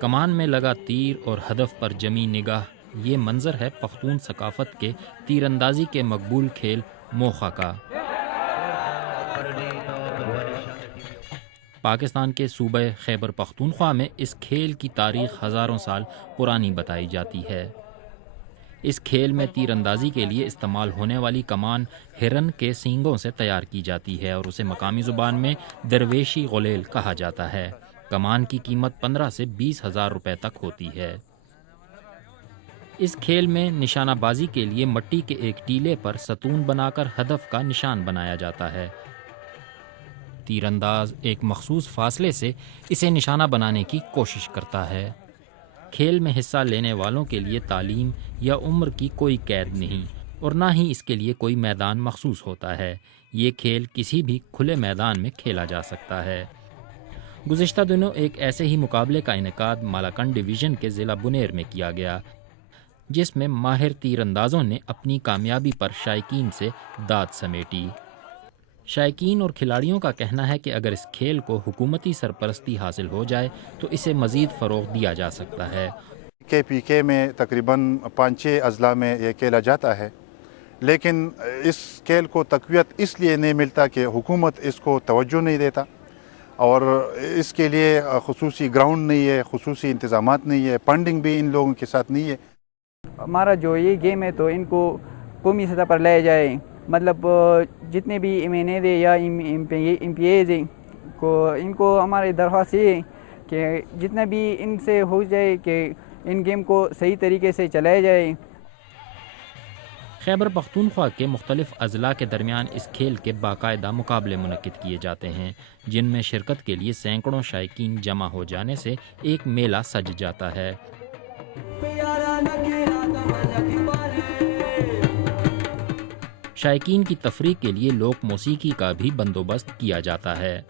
کمان میں لگا تیر اور ہدف پر جمی نگاہ، یہ منظر ہے پختون ثقافت کے تیر اندازی کے مقبول کھیل موخا کا۔ پاکستان کے صوبہ خیبر پختونخوا میں اس کھیل کی تاریخ ہزاروں سال پرانی بتائی جاتی ہے۔ اس کھیل میں تیر اندازی کے لیے استعمال ہونے والی کمان ہرن کے سینگوں سے تیار کی جاتی ہے اور اسے مقامی زبان میں درویشی غلیل کہا جاتا ہے۔ کمان کی قیمت 15 سے 20 ہزار روپے تک ہوتی ہے۔ اس کھیل میں نشانہ بازی کے لیے مٹی کے ایک ٹیلے پر ستون بنا کر ہدف کا نشان بنایا جاتا ہے۔ تیر انداز ایک مخصوص فاصلے سے اسے نشانہ بنانے کی کوشش کرتا ہے۔ کھیل میں حصہ لینے والوں کے لیے تعلیم یا عمر کی کوئی قید نہیں اور نہ ہی اس کے لیے کوئی میدان مخصوص ہوتا ہے۔ یہ کھیل کسی بھی کھلے میدان میں کھیلا جا سکتا ہے۔ گزشتہ دنوں ایک ایسے ہی مقابلے کا انعقاد مالاکنڈ ڈویژن کے ضلع بنیر میں کیا گیا، جس میں ماہر تیر اندازوں نے اپنی کامیابی پر شائقین سے داد سمیٹی۔ شائقین اور کھلاڑیوں کا کہنا ہے کہ اگر اس کھیل کو حکومتی سرپرستی حاصل ہو جائے تو اسے مزید فروغ دیا جا سکتا ہے۔ KPK میں تقریباً 5-6 اضلاع میں یہ کھیلا جاتا ہے، لیکن اس کھیل کو تقویت اس لیے نہیں ملتا کہ حکومت اس کو توجہ نہیں دیتا، اور اس کے لیے خصوصی گراؤنڈ نہیں ہے، خصوصی انتظامات نہیں ہے، فنڈنگ بھی ان لوگوں کے ساتھ نہیں ہے۔ ہمارا جو یہ گیم ہے تو ان کو قومی سطح پر لے جائے، مطلب جتنے بھی MNA یا MPAs ہیں ان کو ہماری درخواست یہ ہے کہ جتنا بھی ان سے ہو جائے کہ ان گیم کو صحیح طریقے سے چلایا جائے۔ خیبر پختونخوا کے مختلف اضلاع کے درمیان اس کھیل کے باقاعدہ مقابلے منعقد کیے جاتے ہیں، جن میں شرکت کے لیے سینکڑوں شائقین جمع ہو جانے سے ایک میلہ سج جاتا ہے۔ شائقین کی تفریح کے لیے لوک موسیقی کا بھی بندوبست کیا جاتا ہے۔